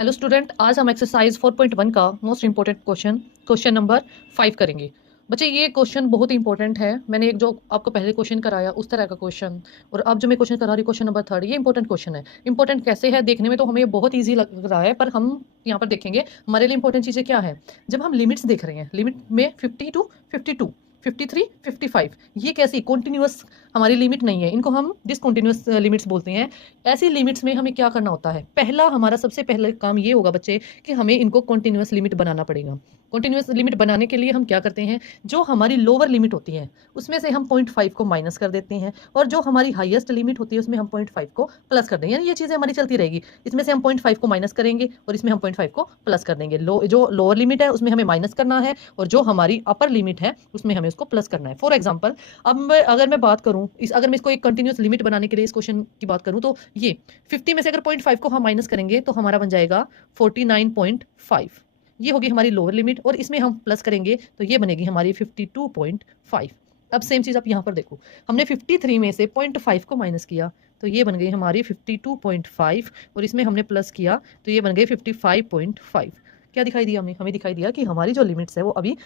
Hello student, आज हम exercise 4.1 का मोस्ट इंपॉर्टेंट क्वेश्चन नंबर 5 करेंगे। बच्चे ये क्वेश्चन बहुत इंपॉर्टेंट है। मैंने एक जो आपको पहले क्वेश्चन कराया उस तरह का क्वेश्चन, और अब जो मैं क्वेश्चन करा रही क्वेश्चन नंबर 3, ये इंपॉर्टेंट क्वेश्चन है। इंपॉर्टेंट कैसे है देखने में तो हमें बहुत ईजी लग रहा है, पर हम यहाँ पर देखेंगे हमारे लिए इंपॉर्टेंट चीज़ें क्या है। जब हम लिमिट्स देख रहे हैं, लिमिट में 50 टू 52, 53, 55, ये कैसी कॉन्टिन्यूस हमारी लिमिट नहीं है, इनको हम डिसकॉन्टिन्यूस लिमिट्स बोलते हैं। ऐसी लिमिट्स में हमें क्या करना होता है, पहला हमारा सबसे पहले काम ये होगा बच्चे कि हमें इनको कॉन्टिन्यूस लिमिट बनाना पड़ेगा। कॉन्टिन्यूस लिमिट बनाने के लिए हम क्या करते हैं, जो हमारी लोअर लिमिट होती है उसमें से हम 0.5 को माइनस कर देते हैं, और जो हमारी हाईएस्ट लिमिट होती है उसमें हम 0.5 को प्लस कर देंगे। यानी ये चीज़ें हमारी चलती रहेगी। इसमें से हम 0.5 को माइनस करेंगे और इसमें हम 0.5 को प्लस कर देंगे। जो लोअर लिमिट है उसमें हमें माइनस करना है, और जो हमारी अपर लिमिट है उसमें हमें उसको प्लस करना है। फॉर एग्जाम्पल, अगर मैं बात करूँ अगर मैं इसको एक कंटिन्यूस लिमिट बनाने के लिए इस क्वेश्चन की बात करूँ, तो ये 50 में से अगर 0.5 को हम माइनस करेंगे तो हमारा बन जाएगा 49.5। ये होगी हमारी लोअर लिमिट, और इसमें हम प्लस करेंगे तो ये बनेगी हमारी 52.5। अब सेम चीज़ आप यहाँ पर देखो, हमने 53 में से 0.5 को माइनस किया तो ये बन गई हमारी 52.5, और इसमें हमने प्लस किया तो ये बन गई 55.5। क्या दिखाई दिया हमें दिखाई दिया कि हमारी जो लिमिट्स है वो अभी,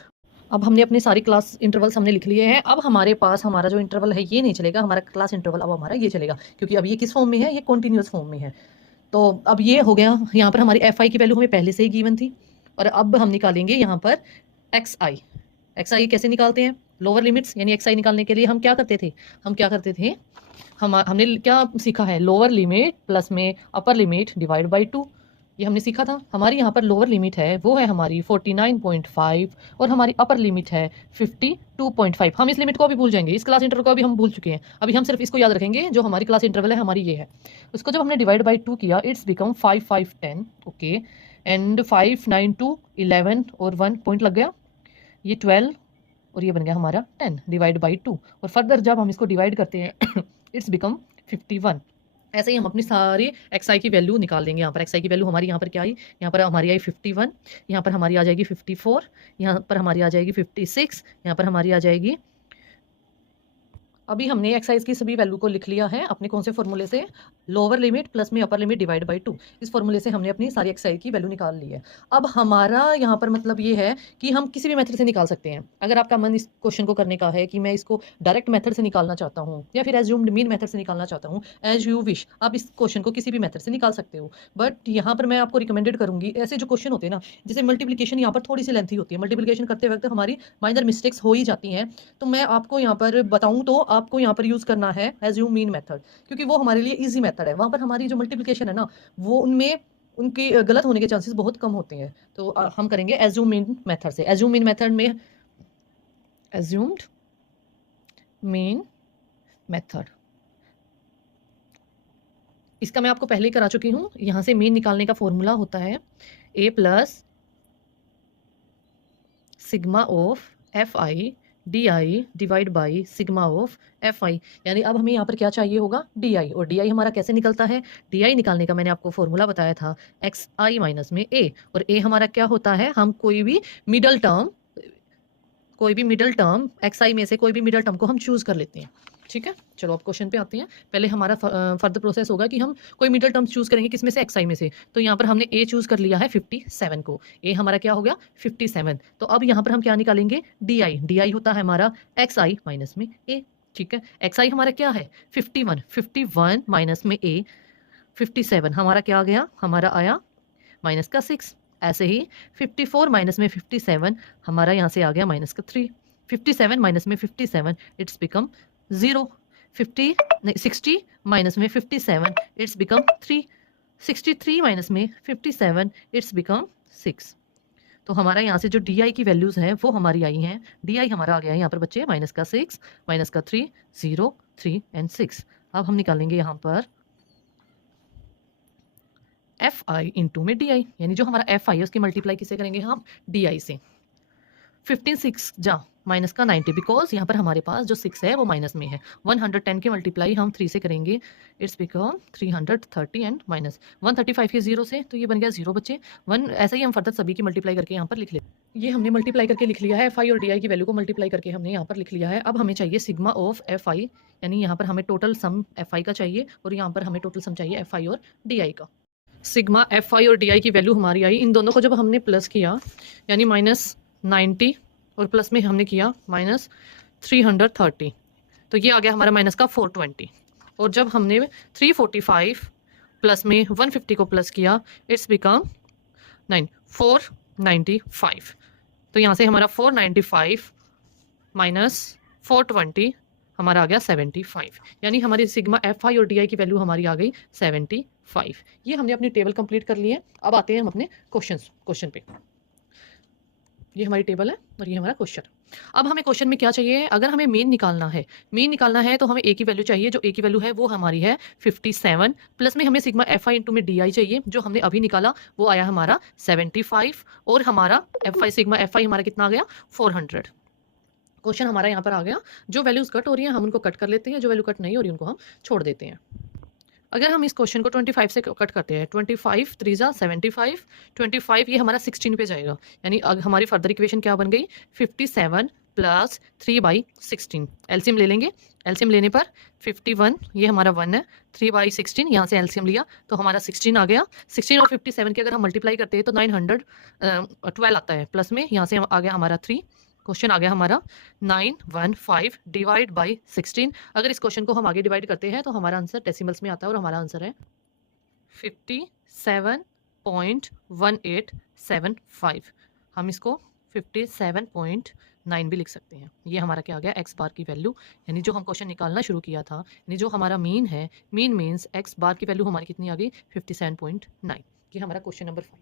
अब हमने अपने सारी क्लास इंटरवल्स हमने लिख लिए हैं। अब हमारे पास हमारा जो इंटरवल है ये नहीं चलेगा, हमारा क्लास इंटरवल अब हमारा ये चलेगा, क्योंकि अब ये किस फॉर्म में है, ये कॉन्टिन्यूस फॉर्म में है। तो अब ये हो गया, यहाँ पर हमारी एफ आई की वैल्यू हमें पहले से ही गिवन थी, और अब हम निकालेंगे यहाँ पर एक्स आई। एक्स आई कैसे निकालते हैं, लोअर लिमिट्स, यानी एक्स आई निकालने के लिए हम क्या करते थे, हमने क्या सीखा है, लोअर लिमिट प्लस में अपर लिमिट डिवाइड बाई 2। ये हमने सीखा था। हमारी यहाँ पर लोअर लिमिट है वो है हमारी 49.5, और हमारी अपर लिमिट है 52.5। हम इस लिमिट को भी भूल जाएंगे, इस क्लास इंटरवल को भी हम भूल चुके हैं। अभी हम सिर्फ इसको याद रखेंगे, जो हमारी क्लास इंटरवल है हमारी ये है। उसको जब हमने डिवाइड बाई 2 किया, इट्स बिकम 5 5 10। ओके, एंड 5 9 2 11 और 1 पॉइंट लग गया, ये 12, और ये बन गया हमारा 10 डिवाइड बाई 2। और फर्दर जब हम इसको डिवाइड करते हैं इट्स बिकम 51। ऐसे ही हम अपनी सारी एक्स आई की वैल्यू निकाल देंगे। यहाँ पर एक्स आई की वैल्यू हमारी यहाँ पर क्या आई, यहाँ पर हमारी आई 51, यहाँ पर हमारी आ जाएगी 54, यहाँ पर हमारी आ जाएगी 56, यहाँ पर हमारी आ जाएगी। अभी हमने एक्साइज की सभी वैल्यू को लिख लिया है अपने कौन से फॉर्मूले से, लोअर लिमिट प्लस में अपर लिमिट डिवाइड बाई 2। इस फॉर्मूले से हमने अपनी सारी एक्साइज की वैल्यू निकाल ली है। अब हमारा यहाँ पर मतलब ये है कि हम किसी भी मेथड से निकाल सकते हैं। अगर आपका मन इस क्वेश्चन को करने का है कि मैं इसको डायरेक्ट मेथड से निकालना चाहता हूँ या फिर एज्यूम्ड मीन मेथड से निकालना चाहता हूँ, एज यू विश, आप इस क्वेश्चन को किसी भी मेथड से निकाल सकते हो। बट यहाँ पर मैं आपको रिकमेंडेड करूँगी, ऐसे जो क्वेश्चन होते हैं ना, जैसे मल्टीप्लीकेशन, यहाँ पर थोड़ी सी लेंथी होती है, मल्टीप्लीकेशन करते वक्त हमारी माइनर मिस्टेक्स हो ही जाती हैं। तो मैं आपको यहाँ पर बताऊँ तो आपको यहाँ पर यूज़ करना है एज्यूम मीन मेथड, क्योंकि वो हमारे लिए इजी मेथड है। वहाँ पर हमारी जो मल्टीप्लिकेशन है ना, वो उनमें उनके गलत होने के चांसेस बहुत कम होते हैं। तो हम करेंगे एज्यूम मीन मेथड से। एज्यूम मीन मेथड में एज्यूम्ड मीन मेथड, इसका मैं आपको पहले ही करा चुकी हूँ। यहाँ से मीन निकालने का फॉर्मूला होता है A plus sigma of F I D I divide by sigma of F I. यानी अब हमें यहाँ पर क्या चाहिए होगा, डी आई, और डी आई हमारा कैसे निकलता है, डी आई निकालने का मैंने आपको फॉर्मूला बताया था, एक्स आई माइनस में ए। और ए हमारा क्या होता है, हम कोई भी मिडल टर्म एक्स आई में से कोई भी मिडल टर्म को हम चूज कर लेते हैं। ठीक है, चलो अब क्वेश्चन पे आते हैं। पहले हमारा फर्दर प्रोसेस होगा कि हम कोई मिडल टर्म्स चूज करेंगे, किसमें से, एक्स आई में से। तो यहाँ पर हमने ए चूज कर लिया है 57 को, ए हमारा क्या हो गया 57। तो अब यहाँ पर हम क्या निकालेंगे, डी आई। डी आई होता है हमारा एक्स आई माइनस में ए। ठीक है, एक्स आई हमारा क्या है 51, 51 माइनस में ए 57, हमारा क्या आ गया, हमारा आया माइनस का 6। ऐसे ही 54 माइनस में 57, हमारा यहाँ से आ गया माइनस का 3। 57 माइनस में 57, इट्स बिकम 0। 60 माइनस में 57, इट्स बिकम 3। 63 माइनस में 57, इट्स बिकम 6। तो हमारा यहाँ से जो डी आई की वैल्यूज हैं वो हमारी आई हैं। डी आई हमारा आ गया है यहाँ पर बच्चे माइनस का 6, माइनस का 3, 0, 3 एंड 6। अब हम निकालेंगे यहाँ पर एफ आई इंटू में डी आई, यानी जो हमारा एफ आई है उसकी मल्टीप्लाई किसे करेंगे हम, डी आई से। 15 6 जा माइनस का 90, बिकॉज यहाँ पर हमारे पास जो 6 है वो माइनस में है। 110 की मल्टीप्लाई हम 3 से करेंगे, इट्स बिकम 330 एंड माइनस 135 के 0 से, तो ये बन गया 0 बच्चे 1। ऐसा ही हम फर्दर सभी की मल्टीप्लाई करके यहाँ पर लिख लेते। ये हमने मल्टीप्लाई करके लिख लिया है, एफ आई और डी आई की वैल्यू को मल्टीप्लाई करके हमने यहाँ पर लिख लिया है। अब हमें चाहिए सिग्मा ऑफ एफ आई, यानी यहाँ पर हमें टोटल सम एफ आई का चाहिए, और यहाँ पर हमें टोटल सम चाहिए एफ आई और डी आई का। सिग्मा एफ आई और डी आई की वैल्यू हमारी आई, इन दोनों को जब हमने प्लस किया यानी -90 और प्लस में हमने किया -330, तो ये आ गया हमारा माइनस का 420। और जब हमने 345 प्लस में 150 को प्लस किया, इट्स बिकम 495। तो यहाँ से हमारा 495 माइनस 420 हमारा आ गया 75, यानी हमारी सिग्मा एफ आई और डी आई की वैल्यू हमारी आ गई 75। ये हमने अपनी टेबल कंप्लीट कर ली है। अब आते हैं हम अपने क्वेश्चन पे। ये हमारी टेबल है और ये हमारा क्वेश्चन। अब हमें क्वेश्चन में क्या चाहिए, अगर हमें मीन निकालना है तो हमें ए की वैल्यू चाहिए। जो ए की वैल्यू है वो हमारी है 57, प्लस में हमें सिग्मा एफ आई इंटू में डी आई चाहिए, जो हमने अभी निकाला वो आया हमारा 75, और हमारा F I sigma F I हमारा कितना आ गया 400। क्वेश्चन हमारा यहाँ पर आ गया। जो वैल्यूज कट हो रही हैं हम उनको कट कर लेते हैं, जो वैल्यू कट नहीं हो रही उनको हम छोड़ देते हैं। अगर हम इस क्वेश्चन को 25 से कट करते हैं, 25 3 75, 25 ये हमारा 16 पे जाएगा, यानी हमारी फर्दर इक्वेशन क्या बन गई 57 प्लस 3/16। एलसीएम ले लेंगे, एलसीएम लेने पर 51 ये हमारा 1 है, 3/16 यहाँ से एलसीएम लिया तो हमारा 16 आ गया। 16 और 57 की अगर हम मल्टीप्लाई करते हैं तो 912 आता है, प्लस में यहाँ से आ गया हमारा 3। क्वेश्चन आ गया हमारा 915 डिवाइड बाई 16। अगर इस क्वेश्चन को हम आगे डिवाइड करते हैं तो हमारा आंसर डेसिमल्स में आता है और हमारा आंसर है 57.1875। हम इसको 57.9 भी लिख सकते हैं। ये हमारा क्या आ गया एक्स बार की वैल्यू, यानी जो हम क्वेश्चन निकालना शुरू किया था, यानी जो हमारा मीन है, मीन मीन्स एक्स बार की वैल्यू हमारी कितनी आ गई 57.9। ये हमारा क्वेश्चन नंबर 5 है।